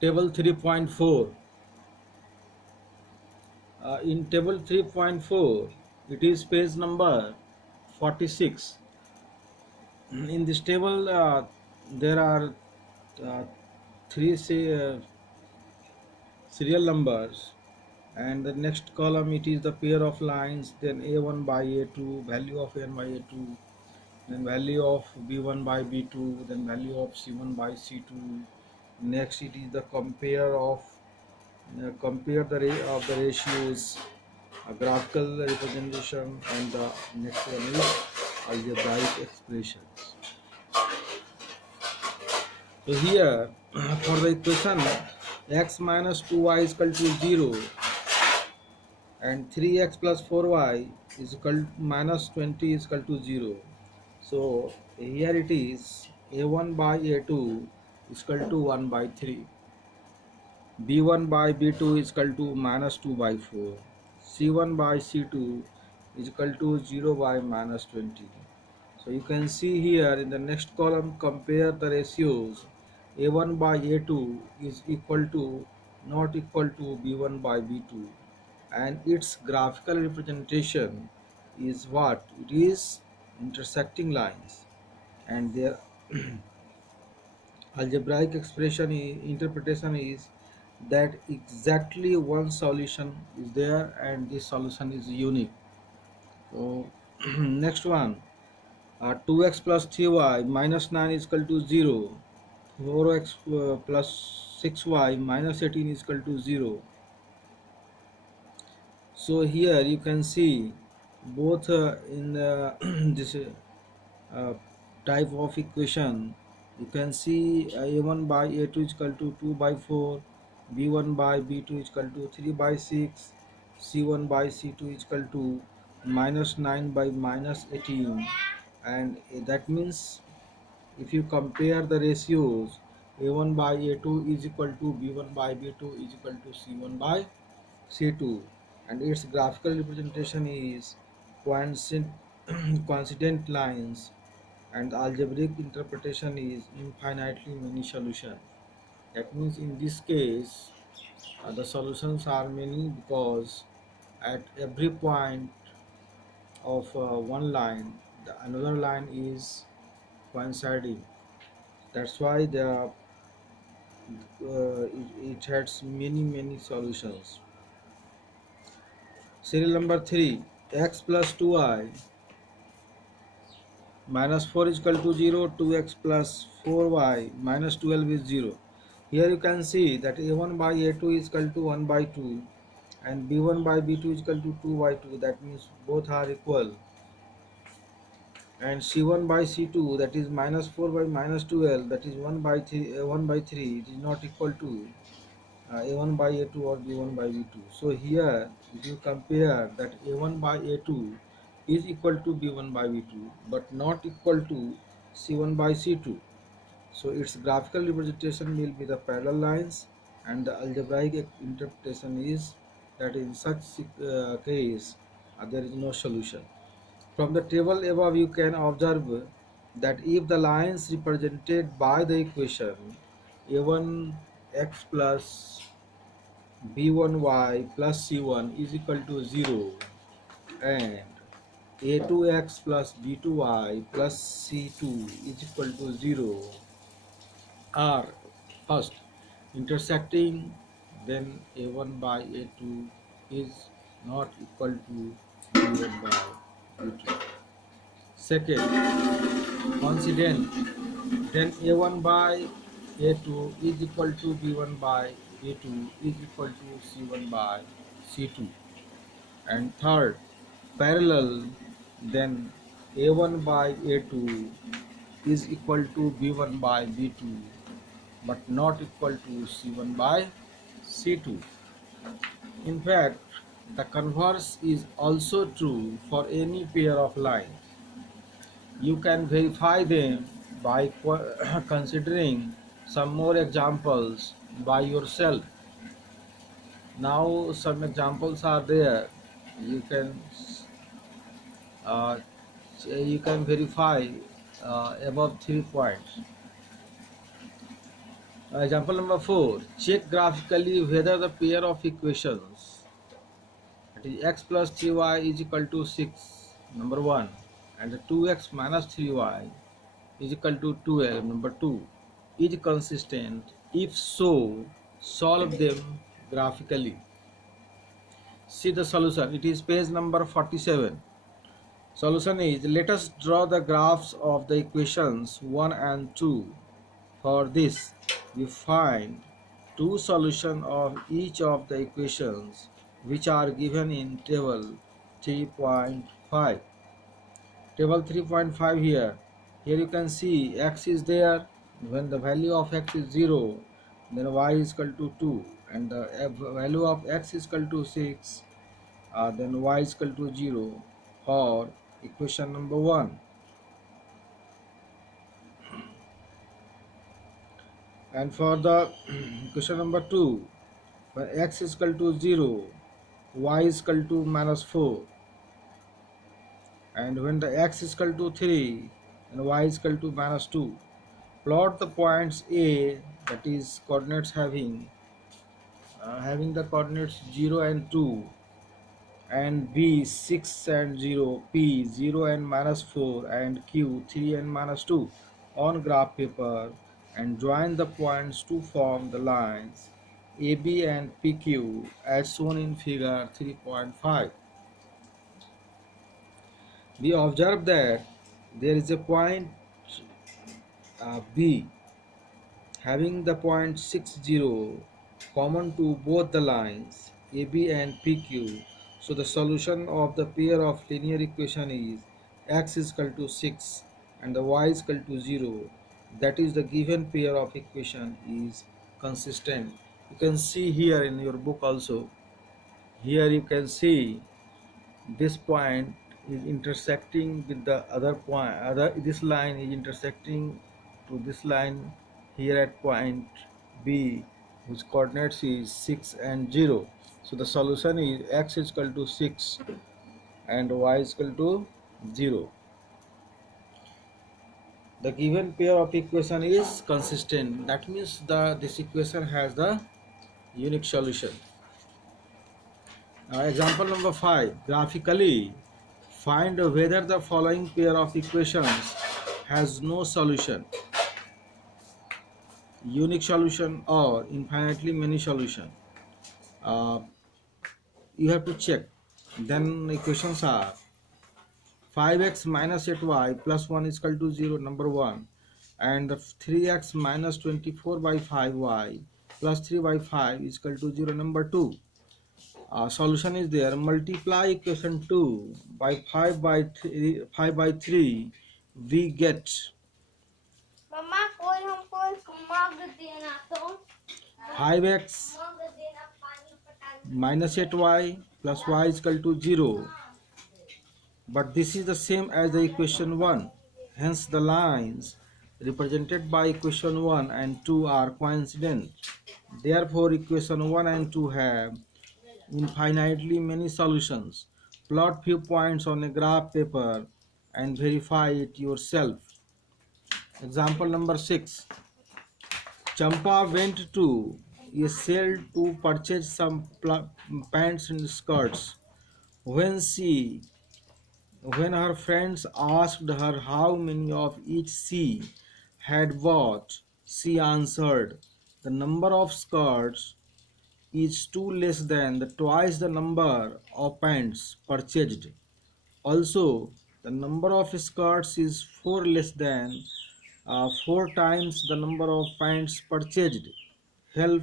Table 3.4. In table 3.4, it is page number 46. In this table, there are uh, three serial numbers, and the next column it is the pair of lines, then a1 by a2, value of n by a2, then value of b1 by b2, then value of c1 by c2. Next it is the compare of the ratios, a graphical representation, and the next one is algebraic expressions. So here for the equation x minus 2y is equal to 0 and 3x plus 4y is equal minus 20 is equal to 0. So here it is a1 by a2 is equal to 1 by 3, b1 by b2 is equal to minus 2 by 4, c1 by c2 is equal to 0 by minus 20. So you can see here in the next column, compare the ratios. A1 by A2 is equal to not equal to B1 by B2, and its graphical representation is what? It is intersecting lines, and their algebraic interpretation is that exactly one solution is there and this solution is unique. So next one, 2x plus 3y minus 9 is equal to 0, 4x plus 6y minus 18 is equal to 0. So here you can see both in this uh, type of equation, you can see a1 by a2 is equal to 2 by 4, b1 by b2 is equal to 3 by 6, c1 by c2 is equal to minus 9 by minus 18, and that means if you compare the ratios, a1 by a2 is equal to b1 by b2 is equal to c1 by c2, and its graphical representation is coincident, coincident lines, and the algebraic interpretation is infinitely many solutions. That means in this case the solutions are many because at every point of one line the another line is coinciding. That's why it has many solutions. Serial number 3, x plus 2y minus 4 is equal to 0, 2x plus 4y minus 12 is 0. Here you can see that a1 by a2 is equal to 1 by 2 and b1 by b2 is equal to 2 by 2. That means both are equal. And c1 by c2, that is minus 4 by minus 12, that is 1 by 3, 1 by 3, it is not equal to a1 by a2 or b1 by b2. So here if you compare that a1 by a2 is equal to b1 by b2 but not equal to c1 by c2, so its graphical representation will be the parallel lines, and the algebraic interpretation is that in such case there is no solution. From the table above you can observe that if the lines represented by the equation a1 x plus b1y plus c1 is equal to 0 and a2x plus b2y plus c2 is equal to 0 are first intersecting, then a1 by a2 is not equal to b1 by b2. Second, coincident, then a1 by a2 is equal to b1 by b2 is equal to c1 by c2. And third, parallel, then a1 by a2 is equal to b1 by b2 but not equal to c1 by c2. In fact, the converse is also true for any pair of lines. You can verify them by considering some more examples by yourself. Now some examples are there. You can uh, you can verify above 3 points. Example number 4. Check graphically whether the pair of equations, that is x plus 3y is equal to 6, number 1, and the 2x minus 3y is equal to 12, number 2, is consistent. If so, solve them graphically. See the solution. It is page number 47. Solution is, let us draw the graphs of the equations 1 and 2. For this, we find two solutions of each of the equations which are given in table 3.5. Table 3.5 here. Here you can see x is there. When the value of x is 0, then y is equal to 2, and the value of x is equal to 6, then y is equal to 0 for equation number 1. And for the equation number 2, when x is equal to 0, y is equal to minus 4, and when the x is equal to 3 and y is equal to minus 2. Plot the points A, that is coordinates having the coordinates 0 and 2, and B 6 and 0, P 0 and minus 4, and Q 3 and minus 2 on graph paper, and join the points to form the lines AB and PQ as shown in figure 3.5. We observe that there is a point B having the point 60 common to both the lines AB and PQ. So the solution of the pair of linear equation is x is equal to 6 and the y is equal to 0. That is, the given pair of equation is consistent. You can see here in your book also. Here you can see this point is intersecting with the other point, this line is intersecting to this line here at point B, whose coordinates is 6 and 0. So the solution is x is equal to 6 and y is equal to 0. The given pair of equation is consistent. That means this equation has the unique solution. Example number 5. Graphically, find whether the following pair of equations has no solution, unique solution or infinitely many solution. Uh, you have to check. Then equations are 5x minus 8y plus 1 is equal to 0, number 1, and 3x minus 24 by 5y plus 3 by 5 is equal to 0, number 2. Solution is there. Multiply equation 2 by 5 by 3, we get मम्मा कोई हमको mark देना तो 5x minus 8y plus y is equal to 0. But this is the same as the equation 1. Hence the lines represented by equation 1 and 2 are coincident. Therefore equation 1 and 2 have infinitely many solutions. Plot few points on a graph paper and verify it yourself. Example number 6. Champa went to a sale to purchase some pants and skirts. When when her friends asked her how many of each she had bought, she answered, the number of skirts is 2 less than the twice the number of pants purchased. Also, the number of skirts is 4 less than 4 times the number of pants purchased. Help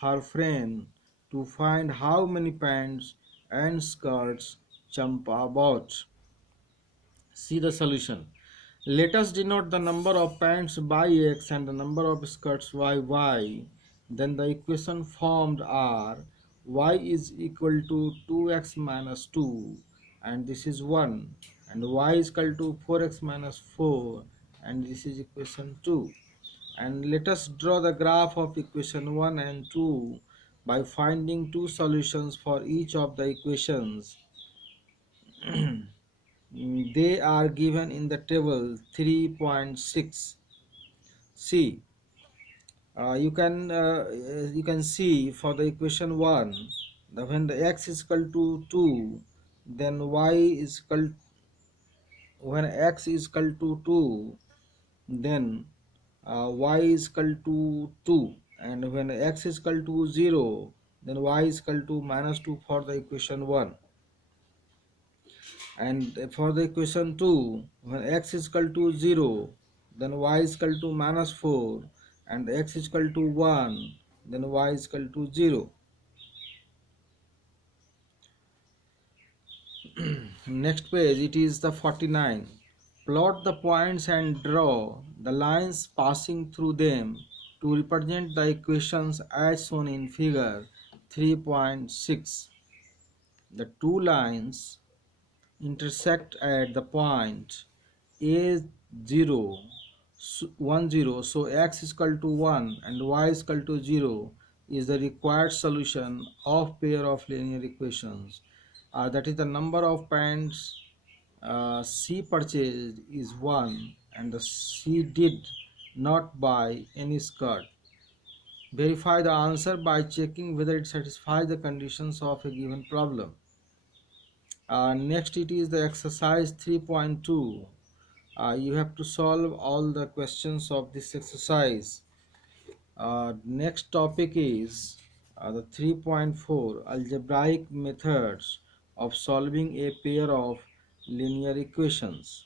her friend to find how many pants and skirts Champa bought. See the solution. Let us denote the number of pants by x and the number of skirts by y. Then the equation formed are y is equal to 2x minus 2, and this is 1, and y is equal to 4x minus 4, and this is equation 2. And let us draw the graph of equation 1 and 2 by finding two solutions for each of the equations. They are given in the table 3.6. See, You can see for the equation 1, when the x is equal to 2, then y is equal, when x is equal to 2, then y is equal to 2, and when x is equal to 0, then y is equal to minus 2 for the equation 1. And for the equation 2, when x is equal to 0, then y is equal to minus 4, and x is equal to 1, then y is equal to 0. Next page, it is the 49. Plot the points and draw the lines passing through them to represent the equations as shown in figure 3.6. The two lines intersect at the point a0 10, so x is equal to 1 and y is equal to 0 is the required solution of pair of linear equations. That is, the number of pants C purchased is 1 and the C did not buy any skirt. Verify the answer by checking whether it satisfies the conditions of a given problem. Next, it is the exercise 3.2. You have to solve all the questions of this exercise. Next topic is the 3.4, algebraic methods of solving a pair of linear equations.